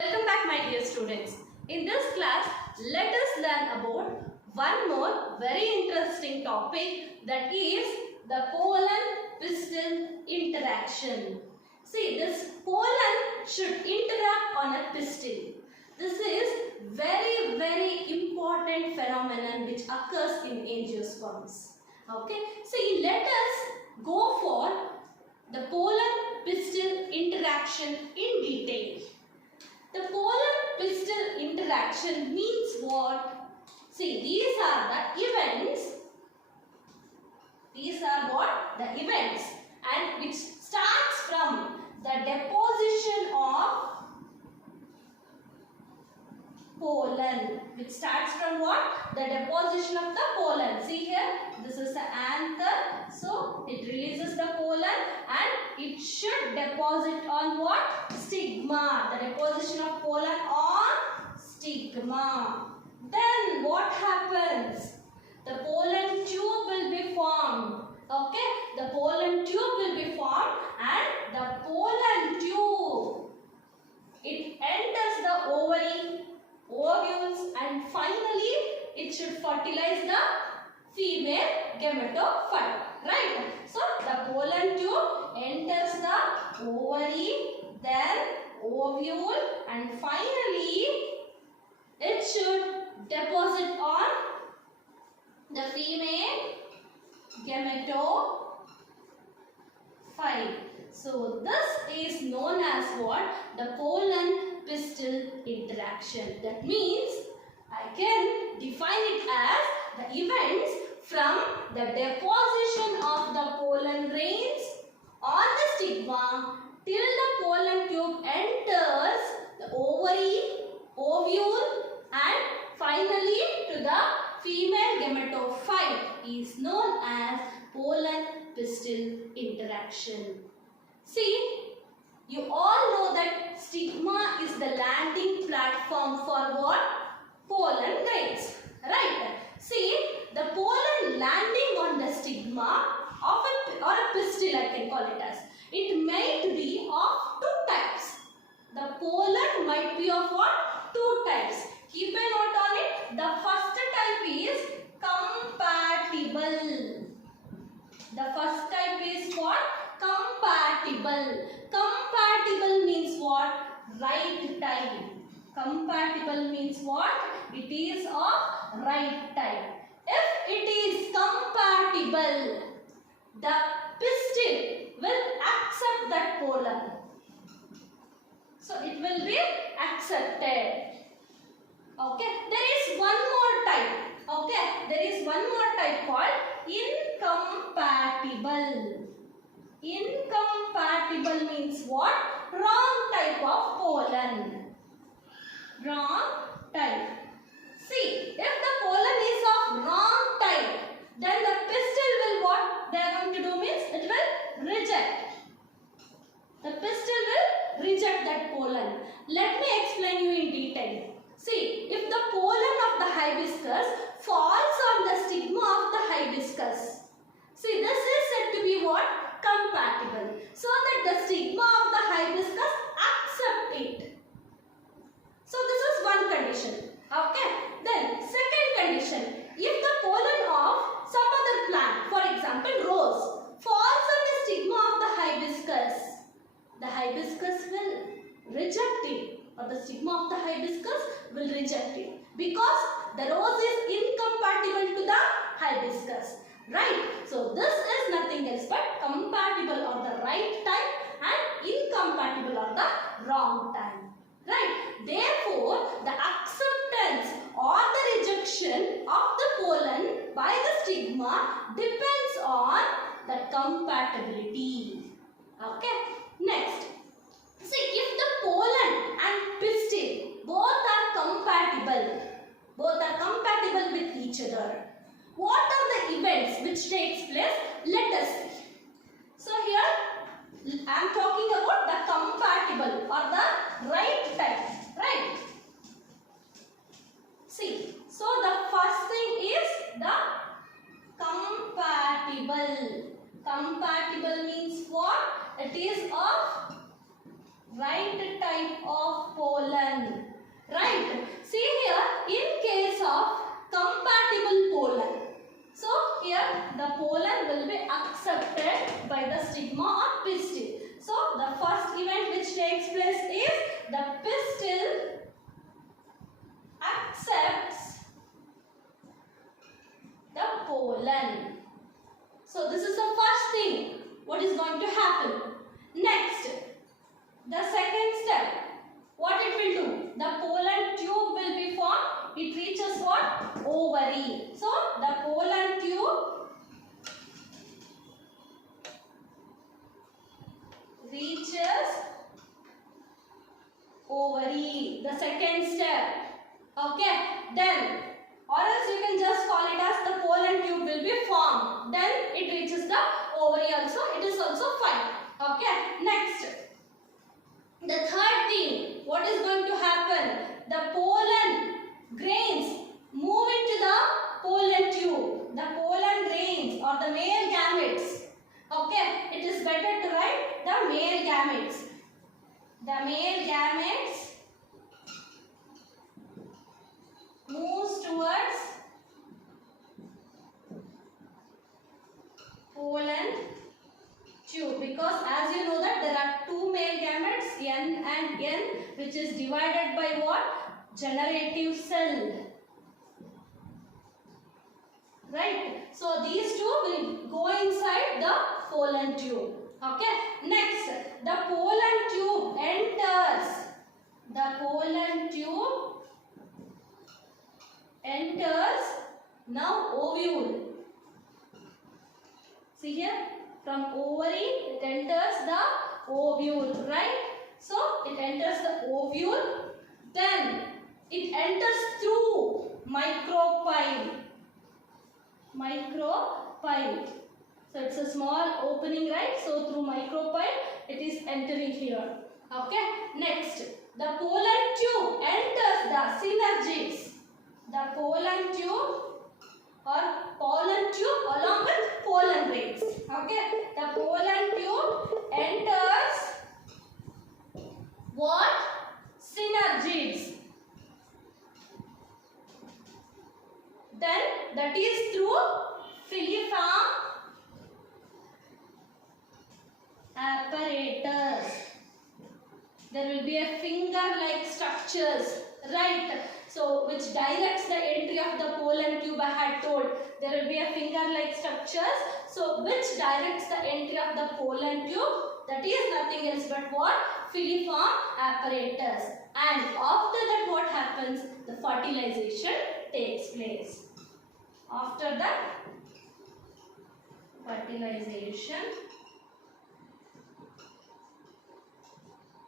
Welcome back, my dear students. In this class, let us learn about one more very interesting topic, that is the pollen-pistil interaction. See, this pollen should interact on a pistil. This is very important phenomenon which occurs in angiosperms. Okay, see, let us go for the pollen-pistil interaction in detail. The pollen-pistil interaction means what? See, these are the events. These are what? The events, and which starts from the deposition of pollen. Which starts from what? The deposition of the pollen. See here, this is the anther. So, it releases the pollen and it should deposit on what? Stigma. The deposition of pollen on stigma. Then what happens? The pollen tube will be formed. Okay, the pollen tube will be formed, and the pollen tube, it enters the ovary, ovules, and finally it should fertilize the female gametophyte. Right? So the pollen tube enters the ovary, then ovule, and finally it should deposit on the female gametophyte. So this is known as what? The pollen-pistil interaction. That means I can define it as the events from the deposition of the pollen grains on the stigma till the pollen tube enters the ovary, ovule, and finally to the female gametophyte is known as pollen-pistil interaction. See, you all know that stigma is the landing platform for what? Pollen grains. Right? See, the pollen landing on the stigma of a pistil, I can call it as. It might be of two types. The pollen might be of what? Two types. Keep a note on it. The first type is compatible. The first type is what? Compatible. Compatible means what? Right type. Compatible means what? It is of right type. If it is compatible, the pistil will accept that pollen. So it will be accepted. Okay, there is one more type. Okay, there is one more type called incompatible. Incompatible means what? Wrong type of pollen. Wrong type. See, if the pollen is of wrong type, then the pistil will what they are going to do means it will reject. The pistil will reject that pollen. Let me explain you in detail. See, if the pollen of the hibiscus falls on the stigma of the hibiscus, see, this is said to be what? Compatible. So that the stigma of the hibiscus accept it. So this is one condition. Okay. Then second condition, if the pollen of some other plant, for example rose, falls on the stigma of the hibiscus will reject it, or the stigma of the hibiscus will reject it, because the rose is incompatible to the hibiscus. Right? So this is nothing else but compatible or the right type and incompatible or the wrong type. Right? Therefore, the acceptance or the rejection of the pollen by the stigma depends on the compatibility. Okay? Next, see, if the pollen and pistil both are compatible with each other, what are the events which takes place? Let us see. So here I am talking about the compatible or the right type. Right? See, so the first thing is the compatible. Compatible means what? It is of right type of pollen. Right. See here, in case of compatible pollen. So here the pollen will be accepted by the stigma or pistil. So the first event which takes place is the pistil accepts the pollen. So this is the first thing what is going to happen. Next, the second step, what it will do? The pollen tube will be formed. It reaches what? Ovary. So the pollen tube reaches ovary. The second step. Okay. Then, or else you can just call it as the pollen tube will be formed. Then it reaches the ovary also. It is also fine. Okay. Next. The third thing, what is going to happen? The pollen grains move into the pollen tube. The pollen grains or the male gametes. Okay, it is better to write the male gametes. The male gametes moves towards pollen tube, because as you know that there are two male gametes, N and N, which is divided by what? Generative cell. Right. So these two will go inside the pollen tube. Okay. Next, the pollen tube enters. The pollen tube enters now ovule. See here, from ovary it enters the ovule, right? So it enters the ovule, then it enters through micropyle. Micropyle. So it's a small opening, right? So through micropyle it is entering here. Okay. Next, the pollen tube enters the synergids. The pollen tube or pollen tube along with pollen grains. Okay. The pollen tube enters what? Synergids. Then that is through filiform apparatus. There will be a finger-like structures, right? So which directs the entry of the pollen tube. I had told there will be a finger-like structures. So which directs the entry of the pollen tube? That is nothing else but what? Filiform apparatus. And after that what happens? The fertilization takes place. After that, fertilization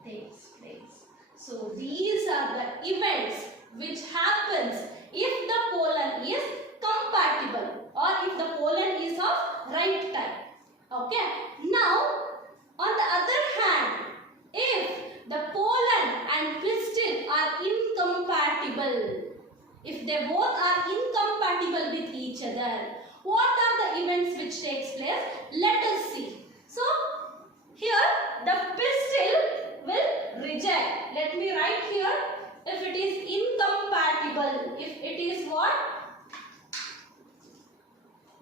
takes place. So these are the events which happens if the pollen is compatible or if the pollen is of right type. Okay. Now, on the other hand, if the pollen and pistil are incompatible, if they both are incompatible with each other, what are the events which takes place? Let us see. So, here the pistil will reject. Let me write here, if it is incompatible, if it is what?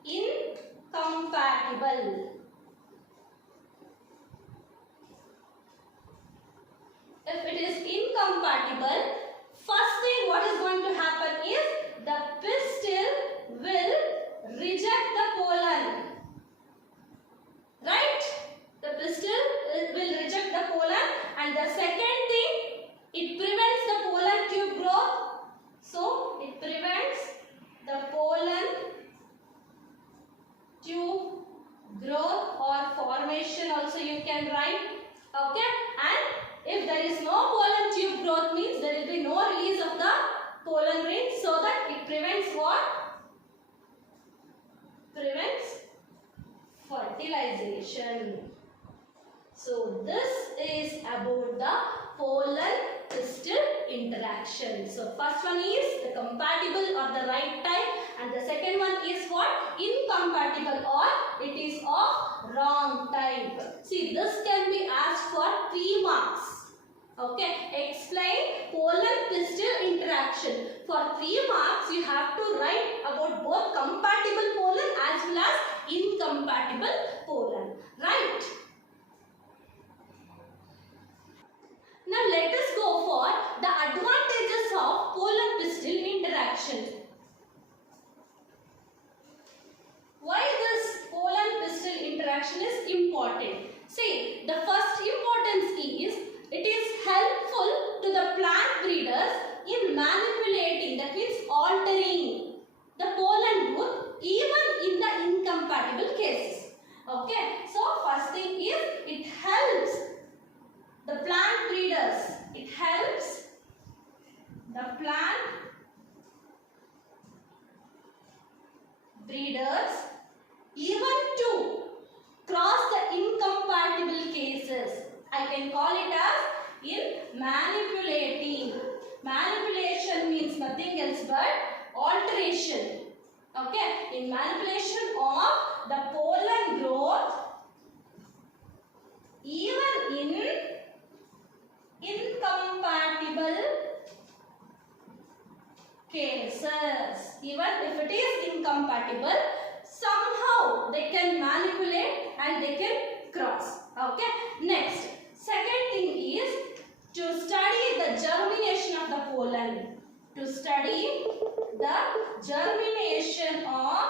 Incompatible. If it is incompatible, first thing what is going to happen is the pistil will reject the pollen. Right? The pistil will reject the pollen, and the second thing, it prevents the pollen tube growth. So it prevents the pollen tube growth or formation also you can write. Okay? And if there is no pollen tube growth, means there will be no release of the pollen grains, so that it prevents what? Prevents fertilization. So this is about the pollen-pistil interaction. So first one is the compatible or the right type, and the second one is what? Incompatible or it is of wrong type. See, this can be asked for 3 marks. Okay, explain pollen-pistil interaction. For 3 marks, you have to write about both compatible pollen as well as incompatible pollen. Right? Now let us go for the advantages of pollen-pistil interaction. Why this pollen-pistil interaction is important? See, the first importance is it is helpful to the plant breeders in manipulating, that means altering the pollen booth even in the incompatible cases. Okay, so first thing is it helps the plant breeders. It helps the plant breeders even to cross the incompatible cases. I can call it as in manipulating. Manipulation means nothing else but alteration. Okay, in manipulation of the pollen growth even in incompatible cases. Even if it is incompatible, somehow they can manipulate and they can cross. Okay. Next, second thing is to study the germination of the pollen. To study the germination of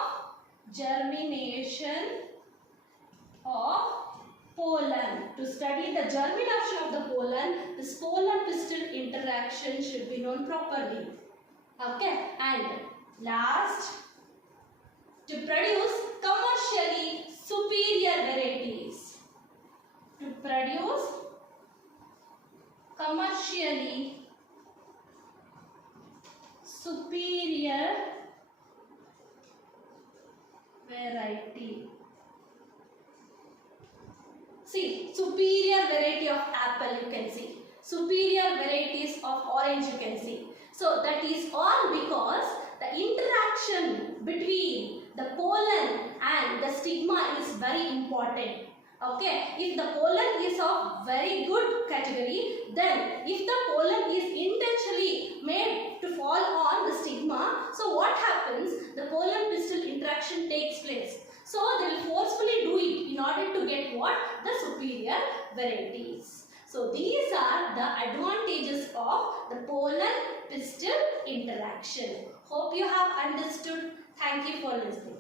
pollen. To study the germination of the pollen, this pollen-pistil interaction should be known properly. Okay, and last, to produce commercially superior varieties. To produce commercially superior variety. See, superior variety of apple you can see. Superior varieties of orange you can see. So that is all because the interaction between the pollen and the stigma is very important. Okay, if the pollen is of very good category, then if the pollen is intentionally made to fall on the stigma, so what happens? The pollen-pistil interaction takes place. So they will forcefully do it in order to get what? The superior varieties. So these are the advantages of the pollen-pistil interaction. Hope you have understood. Thank you for listening.